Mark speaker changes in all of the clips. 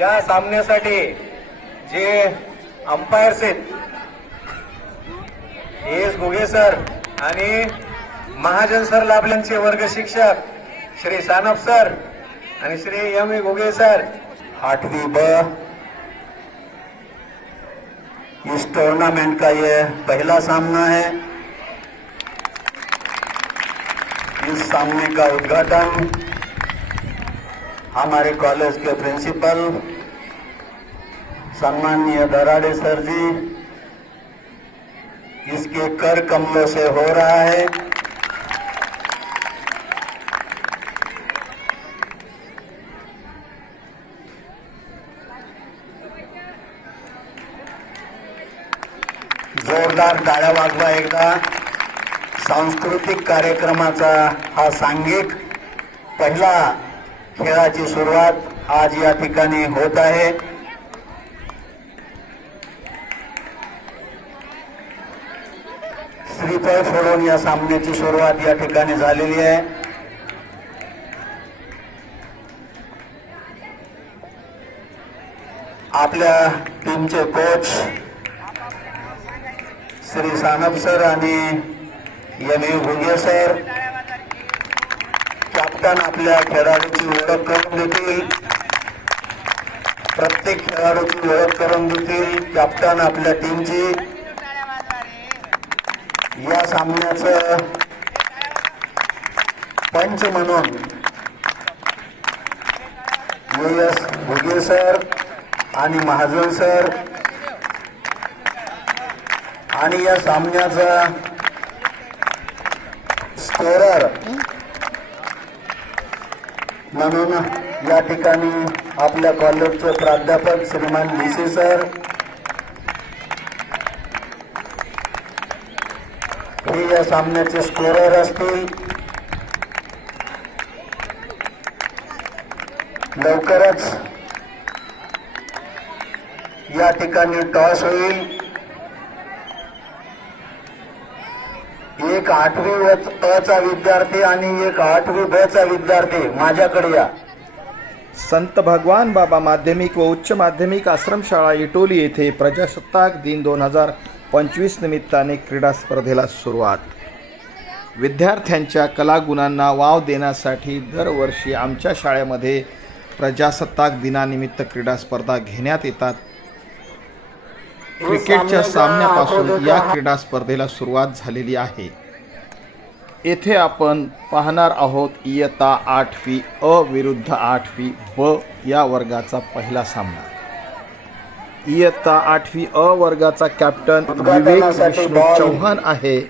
Speaker 1: या सामन्यासाठी जे अंपायर्स आहेत एस घुगे सर आणि महाजन सर लाभल्यांचे वर्ग शिक्षक श्री सानप सर आणि Shri M A Ghuge sir
Speaker 2: आठवी ब इस टूर्नामेंट का ये पहला सामना है। इस सामने का उद्घाटन हमारे कॉलेज के प्रिंसिपल सम्माननीय दराड़े सर जी इसके कर कमलों से हो रहा है। जोरदार टाळ्या वाजवा एकदा. सांस्कृतिक कार्यक्रमाचा हा सांघिक पहिला खेळाची सुरुवात आज या ठिकाणी होत आहे. श्रीफळ या सामन्याची सुरुवात या ठिकाणी झालेली आहे. आपल्या टीमचे कोच श्री सानप सर आणि M U Bhuge sir. Captain आपल्या खेळाडूची ओळख करून देतील. प्रत्येक खेळाडूची ओळख करून देतील. कॅप्टन आपल्या टीमची या सामन्याचं पंच म्हणून एस भुगे सर आणि महाजन सर. आणि या सामन्याचा स्कोरर म्हणून या ठिकाणी आपल्या कॉलेजचे प्राध्यापक श्रीमान डी सर. हे या सामन्याचे स्कोरर असतील. लवकरच या ठिकाणी टॉस होईल. एक आठवी अ चा विद्यार्थी आणि एक आठवी ब चा विद्यार्थी माझ्याकडे या.
Speaker 3: संत भगवान बाबा माध्यमिक व उच्च माध्यमिक आश्रमशाळा इटोली येथे प्रजासत्ताक दिन दोन हजार पंचवीस निमित्ताने क्रीडा स्पर्धेला सुरुवात. विद्यार्थ्यांच्या कलागुणांना वाव देण्यासाठी दरवर्षी आमच्या शाळेमध्ये प्रजासत्ताक दिनानिमित्त क्रीडा स्पर्धा घेण्यात येतात. क्रिकेटच्या सामन्यापासून या क्रीडा स्पर्धेला सुरुवात झालेली आहे. येथे आपण पाहणार आहोत इयत्ता आठवी अ विरुद्ध आठवी ब या वर्गाचा पहिला सामना. इयत्ता आठवी अ वर्गाचा कॅप्टन विवेक विष्णू चव्हाण आहे.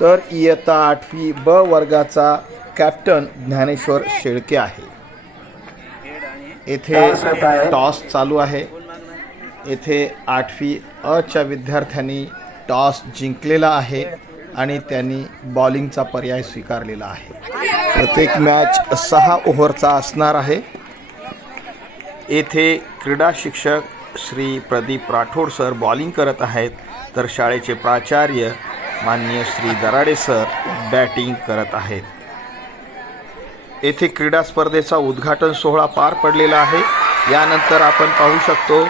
Speaker 3: तर इयत्ता आठवी ब वर्गाचा कॅप्टन ज्ञानेश्वर शेळके आहे. येथे टॉस चालू आहे. येथे आठवी अ च्या विद्यार्थ्यांनी टॉस जिंकलेला आहे आणि त्यांनी बॉलिंगचा पर्याय स्वीकारलेला आहे. प्रत्येक मॅच सहा ओव्हरचा असणार आहे. येथे क्रीडा शिक्षक श्री प्रदीप राठोड सर बॉलिंग करत आहेत तर शाळेचे प्राचार्य माननीय श्री दराडे सर बॅटिंग करत आहेत. येथे क्रीडा स्पर्धेचा उद्घाटन सोहळा पार पडलेला आहे. यानंतर आपण पाहू शकतो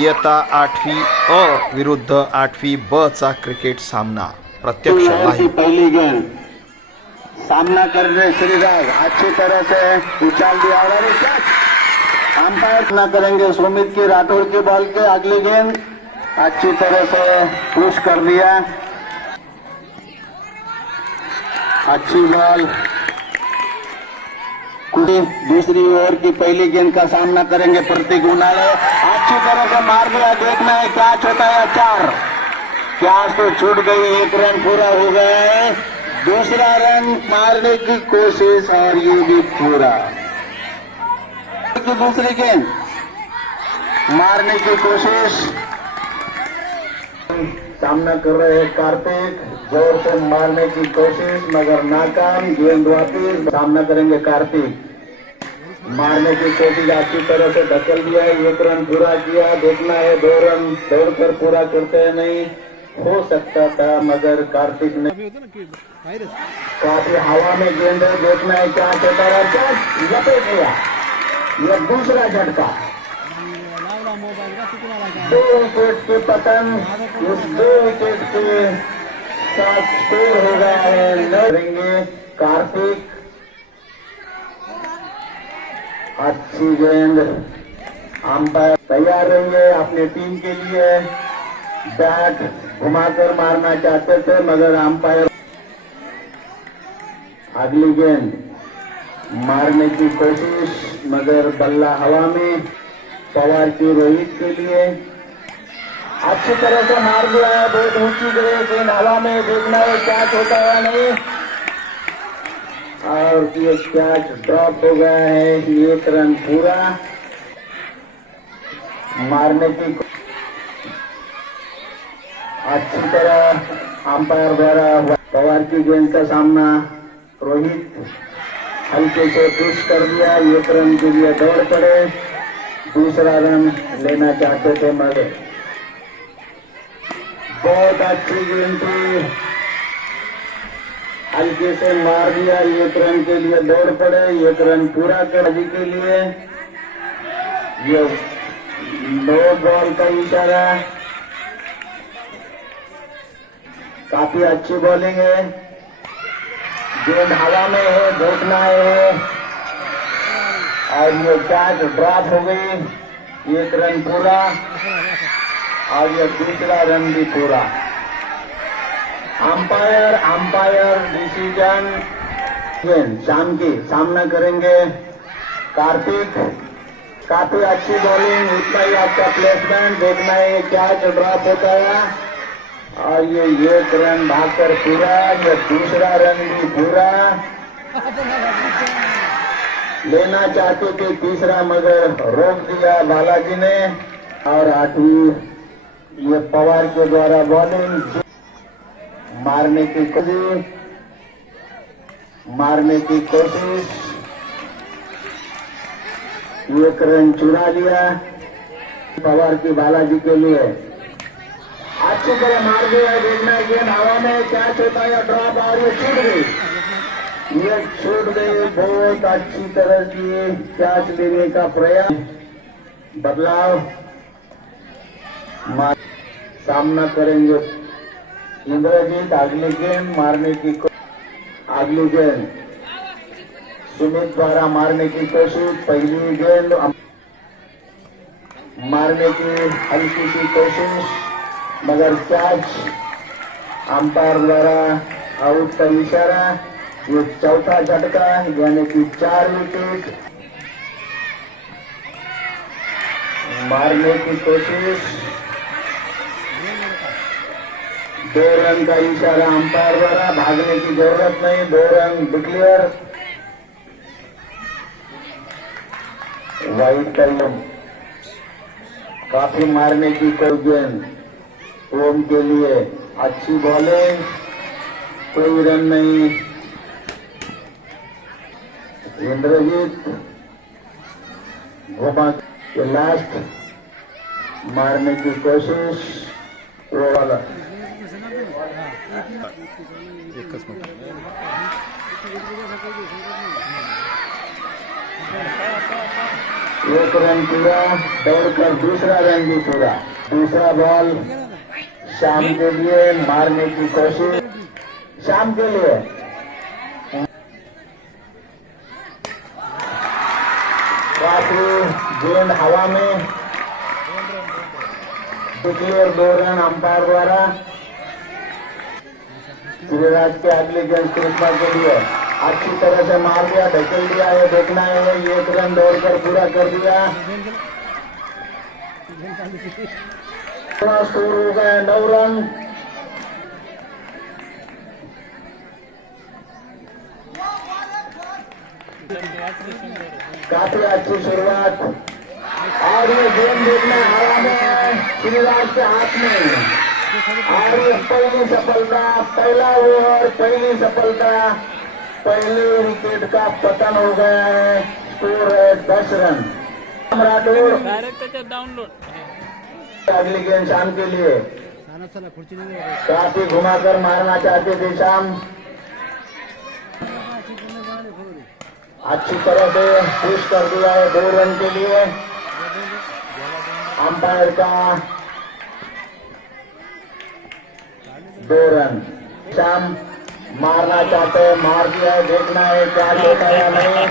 Speaker 3: इयत्ता आठवी अ विरुद्ध आठवी ब चा क्रिकेट सामना. प्रत्यक्ष
Speaker 2: पहली गेंद. सामना कर रहे श्रीराज अच्छी तरह से उछाल दिया और अंपायर ना करेंगे सुमित की राठौर के बॉल के अगली गेंद। अच्छी तरह से पुश कर दिया। अच्छी बॉल। दूसरी ओवर की पहली गेंद का सामना करेंगे प्रतीक उनाले। अच्छी तरह से मार दिया, देखना है क्या छोटा है चार। प्यास तो छूट गई, एक रन पूरा हो गया है। दूसरा रन मारने की कोशिश और ये भी पूरा। की दूसरी गेंद। मारने की कोशिश। सामना कर रहे हैं कार्तिक ज़ोर से मारने की कोशिश मगर नाकाम गेंद वापिस। सामना करेंगे कार्तिक। मारने की कोशिश अच्छी तरह से धकेल दिया है एक रन पूरा किया देखना है दो रन दौड़ कर पूरा करते हैं नहीं हो सकता था मगर कार्तिक ने काफ़ी हवा में गेंद है देखना है क्या होता है लपेट लिया। ये दूसरा झटका। दो विकेट के पतन उस दो विकेट के साथ स्कोर हो गया है। करेंगे कार्तिक। अच्छी गेंद। अंपायर तैयार रहेंगे अपने टीम के लिए। बैट घुमाकर मारना चाहते थे, मगर अंपायर। अगली गेंद। मारने की कोशिश, मगर बल्ला हवा में, पवार की रोहित के लिए। अच्छी तरह से मार दिया है, बहुत ऊँची गई गेंद हवा में देखना है कैच होता है नहीं। और ये कैच ड्रॉप हो गया है, एक रन पूरा। मारने की अच्छी तरह अंपायर द्वारा पवार की गेंद का सामना, रोहित। हल्के से पुश कर दिया एक रन के लिए दौड़ पड़े। दूसरा रन लेना चाहते थे मगर बहुत अच्छी गेंद थी हल्के से मार दिया, एक रन के लिए दौड़ पड़े, एक रन पूरा कर जी के लिए। ये नो बॉल का इशारा। काफ़ी अच्छी बॉलिंग है। गेंद हवा में है देखना है। और ये कैच ड्रॉप हो गई एक रन पूरा, और ये दूसरा रन भी पूरा। Umpire umpire, decision. शाम की सामना करेंगे। कार्तिक, काफ़ी अच्छी बॉलिंग इतना ही आपका प्लेसमेंट देखना है ये कैच ड्रॉप होता है। और ये एक रन भागकर पूरा ये दूसरा रन भी पूरा लेना चाहते थे तीसरा, मगर रोक दिया बालाजी ने। और आठवीं, ये पवार के द्वारा बॉलिंग मारने की कोशिश, मारने की कोशिश। एक रन चुरा लिया पवार की बालाजी के लिए। अच्छी तरह मार दिया देखना है गेंद हवा में कैच होता है ड्रॉप और ये छूट गई ये छूट गई बहुत अच्छी तरह की कैच लेने का प्रयास? बदलाव. सामना करेंगे. इंद्रजीत अगली गेंद मारने की अगली गेंद सुमित द्वारा मारने की कोशिश पहली गेंद. मारने की हल्की सी कोशिश. मगर कैच अंपायर द्वारा आउट का इशारा, ये चौथा झटका, यानी कि चार विकेट। मारने की कोशिश। दो रन का इशारा अंपायर द्वारा, भागने की ज़रूरत नहीं, दो रन डिक्लेयर। वाइट कलम काफ़ी मारने की कोई गेंद। ओम के लिए अच्छी बॉलिंग कोई रन नहीं। इंद्रजीत घुमा के लास्ट मारने की कोशिश वो वाला एक रन पूरा, दौड़कर दूसरा रन भी पूरा। दूसरा बॉल शाम के लिए मारने की कोशिश। शाम के लिए। काफ़ी गेंद हवा में। डिक्लेयर दो रन अंपायर द्वारा। सूर्यराज के अगले गेंद कृष्णा के लिए। अच्छी तरह से मार दिया ढकेल दिया, ये देखना है एक रन दौड़कर पूरा कर दिया। थोड़ा स्कोर हो गया नौ रन काफी सुरुवात. शुरुआत गेम ये गेंद देखना हवा में श्रीराज के हाथ में और पहली सफलता पहला ओवर पहली सफलता पहले विकेट का पतन हो गया. है स्कोर है दस रन. राठौर
Speaker 4: डायरेक्ट डाउनलोड
Speaker 2: अगली गेंद शाम के लिए काफी घुमाकर मारना चाहते थे शाम अच्छी तरह से पुश कर दिया है दो रन के लिए अंपायर का दो रन शाम मारना चाहते हैं मार दिया है देखना है क्या होता है नहीं।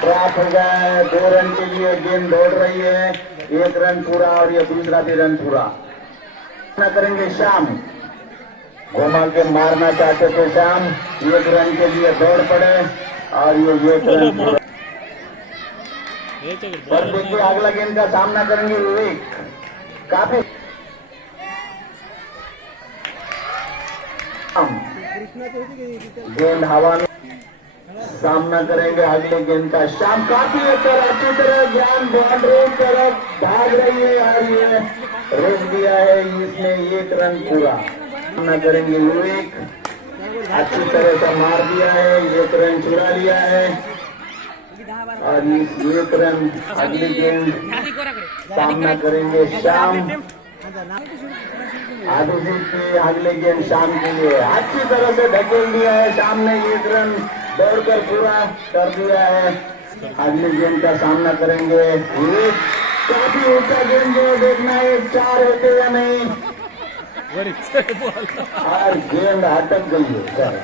Speaker 2: ड्रॉप हो गया है दो रन के लिए गेंद दौड़ रही है एक रन पूरा और ये दूसरा भी रन पूरा। ना करेंगे शाम? घुमा के मारना चाहते थे शाम एक रन के लिए दौड़ पड़े और ये एक रन पूरा। पर देखिए अगला गेंद का सामना करेंगे विवेक काफ़ी गेंद हवा में। सामना करेंगे अगले गेंद का। शाम काफ़ी अच्छा अच्छी तरह ज्ञान बाउंड्री तरफ़ भाग रही है और ये। रोक दिया है इसने एक रन पूरा। सामना करेंगे विवेक। अच्छी तरह से मार दिया है एक रन चुरा लिया है। और इस एक रन अगली गेंद। सामना करेंगे शाम। के अगले गेंद शाम के लिए। अच्छी तरह से ढकेल दिया है शाम ने एक रन दौड़कर पूरा कर दिया है। अगले गेंद का सामना करेंगे। काफ़ी ऊँचा गेंद जो देखना है चार होते या नहीं। और गेंद अटक गई है सर।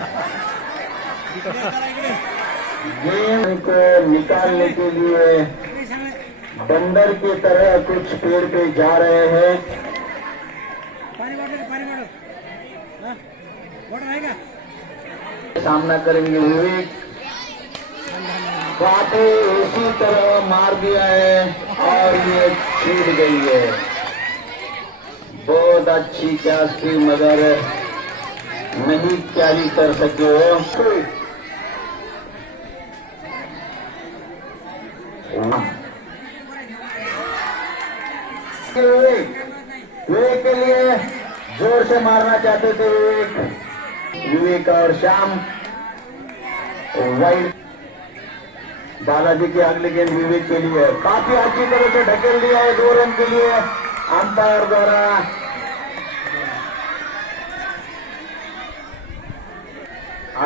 Speaker 2: गेंद को निकालने के लिए बंदर की तरह कुछ पेड़ पे जा रहे हैं। सामना करेंगे विवेक। काफ़ी इसी तरह मार दिया है और ये छूट गई है। बहुत अच्छी कैच थी मगर नहीं कैरी कर सके हो। के लिए ज़ोर से मारना चाहते थे विवेक विवेक और श्याम। वाइड बालाजी के अगले गेंद विवेक के लिए। काफ़ी अच्छी तरह से ढकेल दिया है दो रन के लिए। अंपायर द्वारा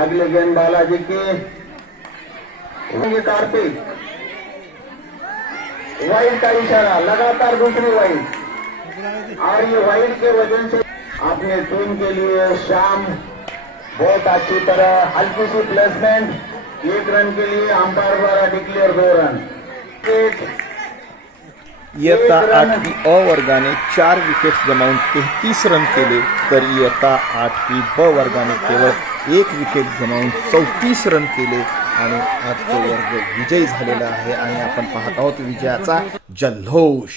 Speaker 2: अगले गेंद बालाजी की। कार्तिक। वाइड का इशारा, लगातार दूसरी वाइड और ये वाइड के वजह से अपने टीम के लिए शाम बहुत अच्छी तरह हल्की सी प्लेसमेंट एक रन के लिए अंपायर द्वारा डिक्लेअर दो रन
Speaker 3: इयत्ता आठवी अ वर्गाने चार विकेट्स गमावून तेहतीस रन केले तर इयत्ता आठवी ब वर्गाने केवळ एक विकेट गमावून चौतीस रन केले आणि आज तो वर्ग विजयी झालेला आहे. आणि आपण पाहत आहोत विजयाचा जल्लोष.